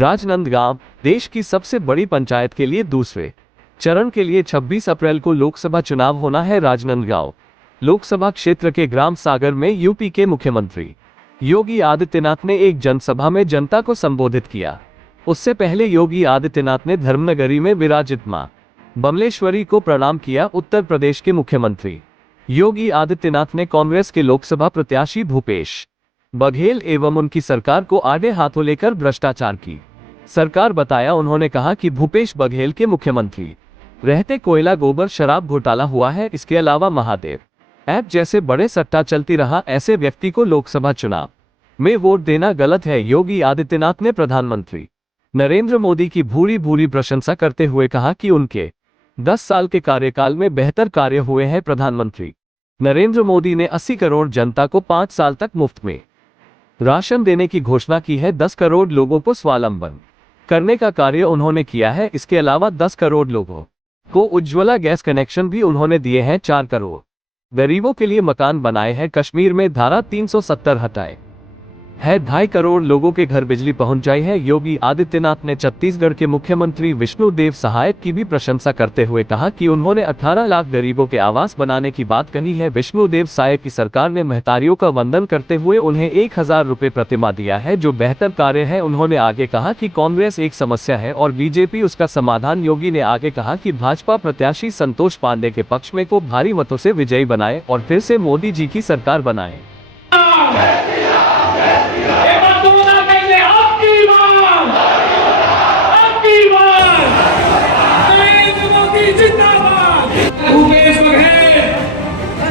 राजनांदगांव देश की सबसे बड़ी पंचायत के लिए दूसरे चरण के लिए 26 अप्रैल को लोकसभा चुनाव होना है। राजनांदगांव लोकसभा क्षेत्र के ग्राम सागर में यूपी के मुख्यमंत्री योगी आदित्यनाथ ने एक जनसभा में जनता को संबोधित किया। उससे पहले योगी आदित्यनाथ ने धर्मनगरी में विराजित मां बमलेश्वरी को प्रणाम किया। उत्तर प्रदेश के मुख्यमंत्री योगी आदित्यनाथ ने कांग्रेस के लोकसभा प्रत्याशी भूपेश बघेल एवं उनकी सरकार को आड़े हाथों लेकर भ्रष्टाचार की सरकार बताया। उन्होंने कहा कि भूपेश बघेल के मुख्यमंत्री रहते कोयला गोबर शराब घोटाला हुआ है। इसके अलावा महादेव ऐप जैसे बड़े सट्टा चलती रहा। ऐसे व्यक्ति को लोकसभा चुनाव में वोट देना गलत है। योगी आदित्यनाथ ने प्रधानमंत्री नरेंद्र मोदी की भूरी भूरी प्रशंसा करते हुए कहा कि उनके 10 साल के कार्यकाल में बेहतर कार्य हुए हैं। प्रधानमंत्री नरेंद्र मोदी ने 80 करोड़ जनता को 5 साल तक मुफ्त में राशन देने की घोषणा की है। 10 करोड़ लोगों को स्वावलंबन करने का कार्य उन्होंने किया है। इसके अलावा 10 करोड़ लोगों को उज्ज्वला गैस कनेक्शन भी उन्होंने दिए हैं। 4 करोड़ गरीबों के लिए मकान बनाए हैं। कश्मीर में धारा 370 हटाए है। 2.5 करोड़ लोगों के घर बिजली पहुंच जाई है। योगी आदित्यनाथ ने छत्तीसगढ़ के मुख्यमंत्री विष्णुदेव साय की भी प्रशंसा करते हुए कहा कि उन्होंने 18 लाख गरीबों के आवास बनाने की बात कही है। विष्णुदेव साय की सरकार ने महतारियों का वंदन करते हुए उन्हें 1000 रुपये प्रतिमाह दिया है, जो बेहतर कार्य है। उन्होंने आगे कहा कि कांग्रेस एक समस्या है और बीजेपी उसका समाधान। योगी ने आगे कहा कि भाजपा प्रत्याशी संतोष पांडे के पक्ष में को भारी मतों से विजयी बनाए और फिर से मोदी जी की सरकार बनाए। भूपेश बघेल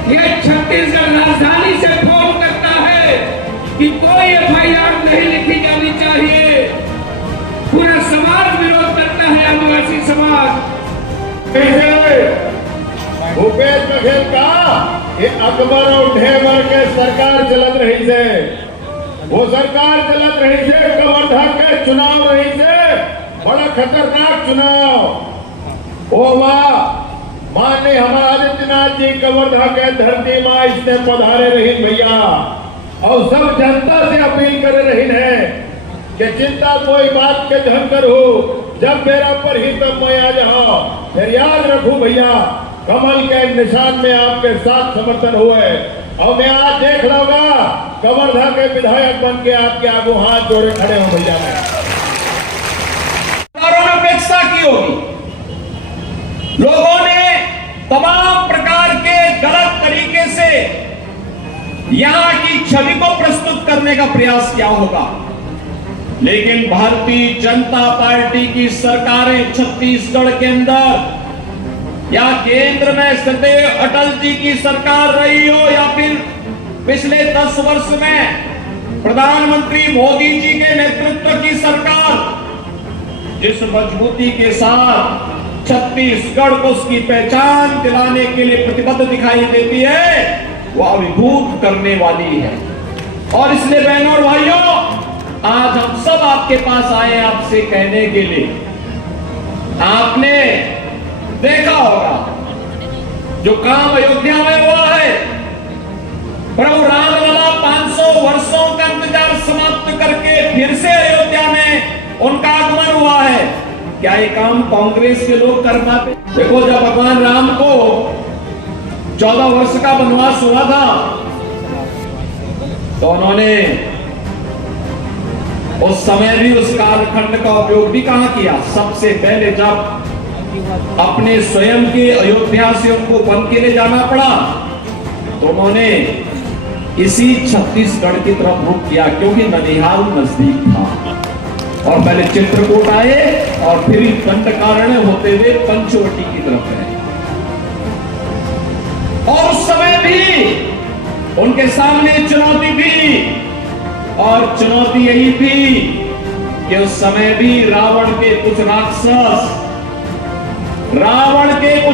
ये छत्तीसगढ़ राजधानी से फोन करता है कि कोई एफआईआर नहीं लिखी जानी चाहिए। पूरा समाज विरोध करता है, आदिवासी समाज। भूपेश बघेल का ये अकबर और ढेबर के सरकार चलत रही से, वो सरकार चलत रही से कवर्धा के चुनाव रही से, बड़ा खतरनाक चुनाव। ओ वाह, माननीय हमारा आदित्यनाथ जी कवर्धा के धरती माँ इसने पधारे रही भैया, और सब जनता से अपील कर रही है कि चिंता कोई बात के धन करो, जब मेरा पर ही तब मैं आ जाओ। फिर याद रखू भैया, कमल के निशान में आपके साथ समर्थन हुए, और मैं आज देख लूंगा कवर्धा के विधायक बन के आपके आगू हाथ जोड़े खड़े हो भैया। मैं अपेक्षा की होगी, लोगों ने तमाम प्रकार के गलत तरीके से यहां की छवि को प्रस्तुत करने का प्रयास किया होगा, लेकिन भारतीय जनता पार्टी की सरकारें छत्तीसगढ़ के अंदर या केंद्र में सदैव अटल जी की सरकार रही हो या फिर पिछले 10 वर्ष में प्रधानमंत्री मोदी जी के नेतृत्व की सरकार, जिस मजबूती के साथ छत्तीसगढ़ को उसकी पहचान दिलाने के लिए प्रतिबद्ध दिखाई देती है, वो अभिभूत करने वाली है। और इसलिए बहनों और भाइयों, आज हम सब आपके पास आए आपसे कहने के लिए, आपने देखा होगा जो काम अयोध्या में हुआ है, प्रभु राम लला 500 वर्षों का इंतजार समाप्त करके फिर से अयोध्या में उनका आगमन हुआ है। क्या ये काम कांग्रेस के लोग कर पाते? देखो, जब भगवान राम को 14 वर्ष का वनवास हुआ था, तो उन्होंने उस समय भी उस कालखंड का उपयोग भी कहां किया? सबसे पहले जब अपने स्वयं के अयोध्या से उनको वन के लिए जाना पड़ा, तो उन्होंने इसी छत्तीसगढ़ की तरफ रुख किया, क्योंकि ननिहाल नजदीक था। और पहले चित्रकूट आए और फिर दंडकारण्य होते हुए पंचवटी की तरफ गए। और उस समय भी उनके सामने चुनौती थी, और चुनौती यही थी कि उस समय भी रावण के कुछ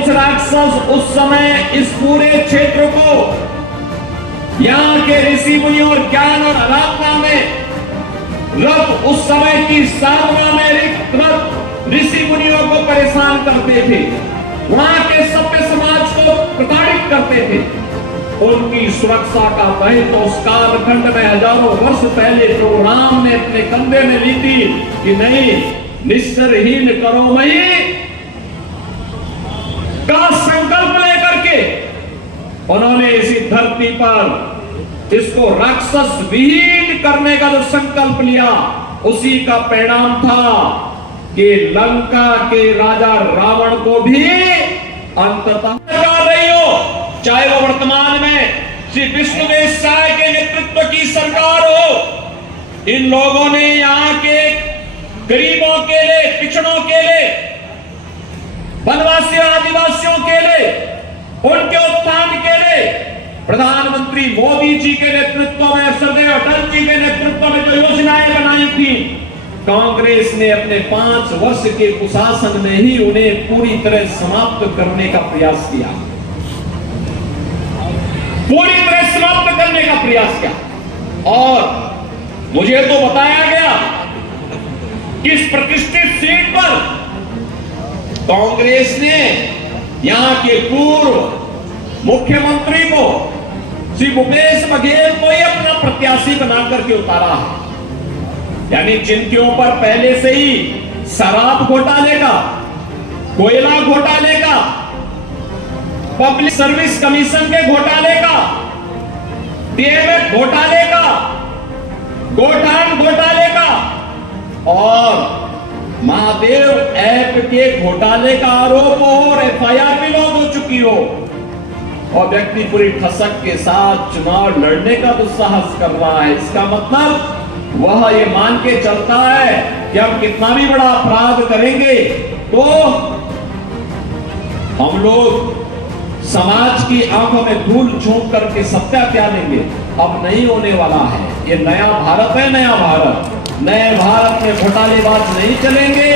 राक्षस उस समय इस पूरे क्षेत्र को, यहां के ऋषि मुनियों और ज्ञान और आराधना में रथ, उस समय की साधना में रथ ऋषि मुनियों को परेशान करते थे, वहां के सभ्य समाज को प्रताड़ित करते थे। उनकी सुरक्षा का दायित्व उस कालखंड में हजारों वर्ष पहले प्रभु राम ने अपने कंधे में ली थी कि नहीं, निस्सरहीन करुमयी का संकल्प लेकर के उन्होंने इसी धरती पर इसको राक्षस विहीन करने का जो संकल्प लिया, उसी का परिणाम था कि लंका के राजा रावण को भी अंततः कर रही हो, चाहे वो वर्तमान में श्री विष्णुदेव साय के नेतृत्व की सरकार हो। इन लोगों ने यहां के गरीबों के लिए, पिछड़ों के लिए, वनवासियों आदिवासियों के लिए, उनके उत्थान के लिए प्रधानमंत्री मोदी जी के नेतृत्व में, सरदेव अटल जी के नेतृत्व में जो योजनाएं बनाई थी, कांग्रेस ने अपने 5 वर्ष के कुशासन में ही उन्हें पूरी तरह समाप्त करने का प्रयास किया, पूरी तरह समाप्त करने का प्रयास किया। और मुझे तो बताया गया कि इस प्रतिष्ठित सीट पर कांग्रेस ने यहां के पूर्व मुख्यमंत्री को, श्री भूपेश बघेल को ही अपना प्रत्याशी बनाकर के उतारा है। यानी जिनके ऊपर पहले से ही शराब घोटाले का, कोयला घोटाले का, पब्लिक सर्विस कमीशन के घोटाले का, डीएमएफ घोटाले का, गोठान घोटाले का और महादेव ऐप के घोटाले का आरोप हो और एफआईआर भी लॉन्च हो चुकी हो, और व्यक्ति पूरी ठसक के साथ चुनाव लड़ने का दुस्साहस कर रहा है, इसका मतलब वह ये मान के चलता है कि हम कितना भी बड़ा अपराध करेंगे तो हम लोग समाज की आंखों में धूल झोंक करके सत्या क्या लेंगे। अब नहीं होने वाला है। ये नया भारत है, नया भारत। नए भारत में घोटालेबाज नहीं चलेंगे।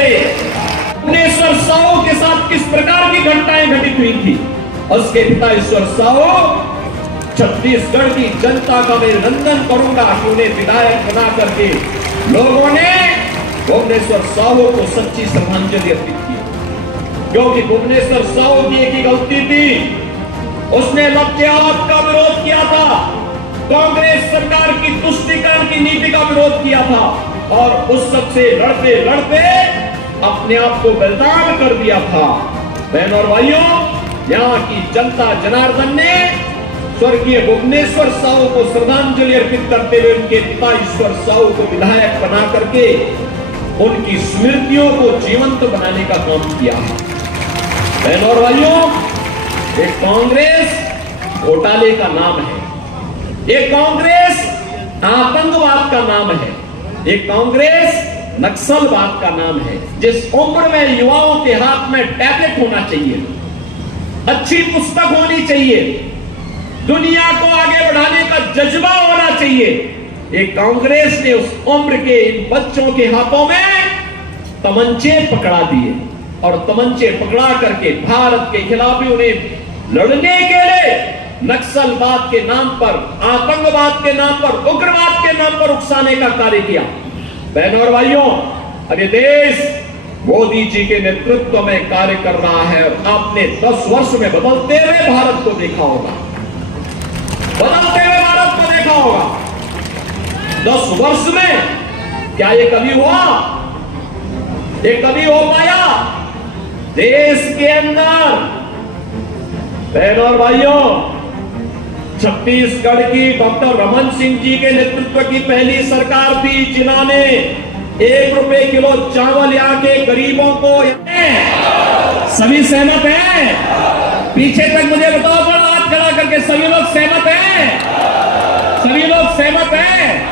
ईश्वर साहू के साथ किस प्रकार की घटनाएं घटित हुई थी, उसके पिता ईश्वर साहू छत्तीसगढ़ की जनता का मैं अभिनंदन करूंगा कि उन्हें विधायक बना करके लोगों ने भुवनेश्वर साहू को सच्ची श्रद्धांजलि अर्पित की, क्योंकि भुवनेश्वर साहू की एक ही गलती थी, उसने लज्जावत का विरोध किया था, कांग्रेस सरकार की तुष्टीकरण की नीति का विरोध किया था और उस सबसे लड़ते लड़ते अपने आप को बलिदान कर दिया था। बहन और भाइयों, यहाँ की जनता जनार्दन ने स्वर्गीय भुवनेश्वर साहू को श्रद्धांजलि अर्पित करते हुए उनके पिता ईश्वर साहू को विधायक बना करके उनकी स्मृतियों को जीवंत बनाने का काम किया है। बहन और भाइयों, एक कांग्रेस घोटाले का नाम है, एक कांग्रेस आतंकवाद का नाम है, एक कांग्रेस नक्सलवाद का नाम है। जिस उम्र में युवाओं के हाथ में टैबलेट होना चाहिए, अच्छी पुस्तक होनी चाहिए, दुनिया को आगे बढ़ाने का जज्बा होना चाहिए, एक कांग्रेस ने उस उम्र के इन बच्चों के हाथों में तमंचे पकड़ा दिए और तमंचे पकड़ा करके भारत के खिलाफ उन्हें लड़ने के लिए नक्सलवाद के नाम पर, आतंकवाद के नाम पर, उग्रवाद के नाम पर उकसाने का कार्य किया। बहनों और भाइयों, अरे देश मोदी जी के नेतृत्व में कार्य कर रहा है और आपने 10 वर्ष में बदलते हुए भारत को देखा होगा, बदलते हुए भारत को देखा होगा। 10 वर्ष में क्या ये कभी हुआ? ये कभी हो पाया? देश के अंदर बहनों और भाइयों, छत्तीसगढ़ की डॉक्टर रमन सिंह जी के नेतृत्व की पहली सरकार थी जिन्होंने 1 रुपए किलो चावल यहाँ के गरीबों को, सभी सहमत हैं? पीछे तक मुझे बताओ, बड़ा हाथ खड़ा करके सभी लोग सहमत हैं? सभी लोग सहमत हैं?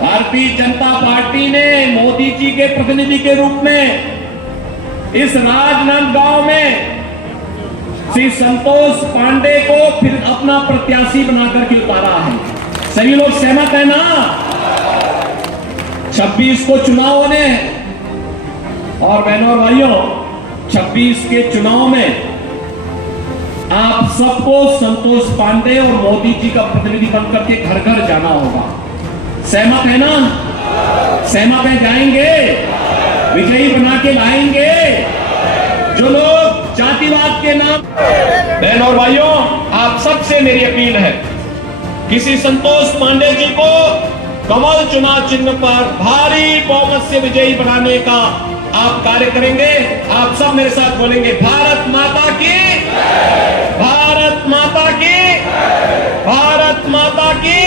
भारतीय जनता पार्टी ने मोदी जी के प्रतिनिधि के रूप में इस राजनांदगांव में श्री संतोष पांडे को फिर अपना प्रत्याशी बनाकर के उतारा है। सभी लोग सहमत है ना? 26 को चुनाव होने और बहनों और भाइयों, 26 के चुनाव में आप सबको संतोष पांडे और मोदी जी का प्रतिनिधि बनकर के घर घर जाना होगा। सहमत है ना? सहमत है? जाएंगे, विजयी बना के लाएंगे। जो लोग जातिवाद के नाम। बहनों और भाइयों, आप सबसे मेरी अपील है, किसी संतोष पांडे जी को कमल चुनाव चिन्ह पर भारी बहुमत से विजयी बनाने का आप कार्य करेंगे। आप सब मेरे साथ बोलेंगे, भारत माता की, भारत माता की, भारत माता की।